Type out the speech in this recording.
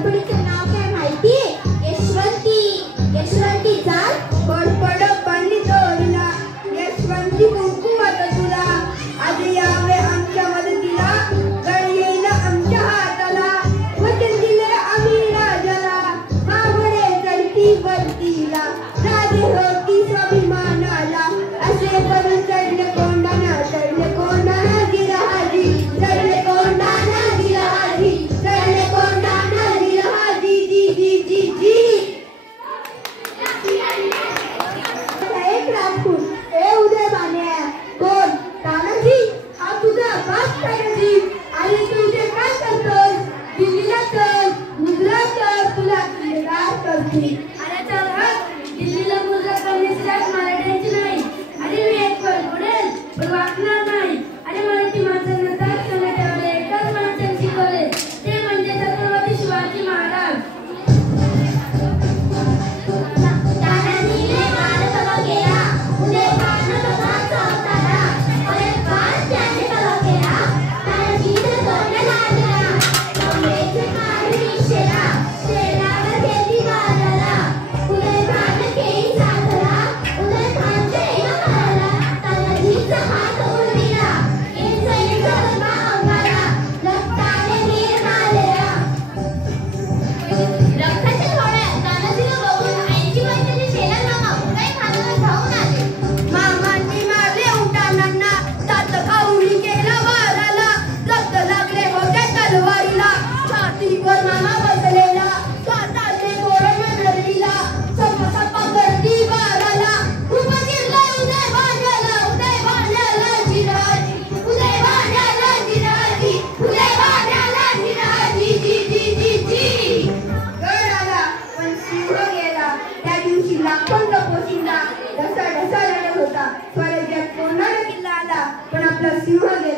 गडबडीचं नाव काय माहिती? यशवंती. यशवंती चाल पडपड पाणी तोडला यशवंती कुंकू वाट तुला आज यावे आमच्या मदतीला गड येईल आमच्या हाताला वचन दिले आम्ही राजाला मागणे चढती वरतीला राजे होती स्वाभिमानाला असे करून चढले कोंडाणा चढले कोंडाणा गिरहाजी चढले कोंडाणा गिरहाजी चढले कोंडाणा गिरहाजी जी जी जी जी एक राजपूत ए उदय बान्या कोण? तानाजी. हा तुझा बाप तानाजी. आणि तू इथे काय करतोस? दिल्लीला चल मुजरा कर तुला किल्लेदार करते. अरे चल हा दिल्लीला मुजरा करण्याची जात मराठ्यांची नाही अरे मी एक बोलेल पण वाचणार नाही अरे मराठी माणसांना जात ठेवले एकच माणसाने शिकवले ते म्हणजे छत्रपती शिवाजी महाराज. तानाजीने बाणसभा केला उदय बाणसभा चौतारा अरे बाण त्याने सभा केला तानाजीने तोंड लाडला काँग्रेसचे काढून शेला शेलावर घेतली बाजाला उदय बाण केळी साधला उदय बाणच्या एका माराला तानाजीचा हात उडविला इन सैनिक धर्मा अंगाला रक्ताने नीर नालेला. रक्ताच्या थोड्या तानाजीला बघून ऐंशी वर्षाचे शेला मामा उदय खानावर धावून आले. मामांनी मारले उठाणांना तात खाऊनी केला माराला रक्त लागले होते तलवारीला छातीवर मामा बसलेला काटाने गोळ्या धरलीला सपा गर्दी माराला उभा केला उदय भाण्याला जिराजी उदय भाण्याला जिराजी उदय भाण्याला जिराजी जी जी जी जी. गड आला पण सिंह गेला त्या दिवशी लाखोंचा पोशिंदा ढसा ढसा लढत होता स्वराज्यात कोणाला किल्ला आला पण आपला सिंह गेला.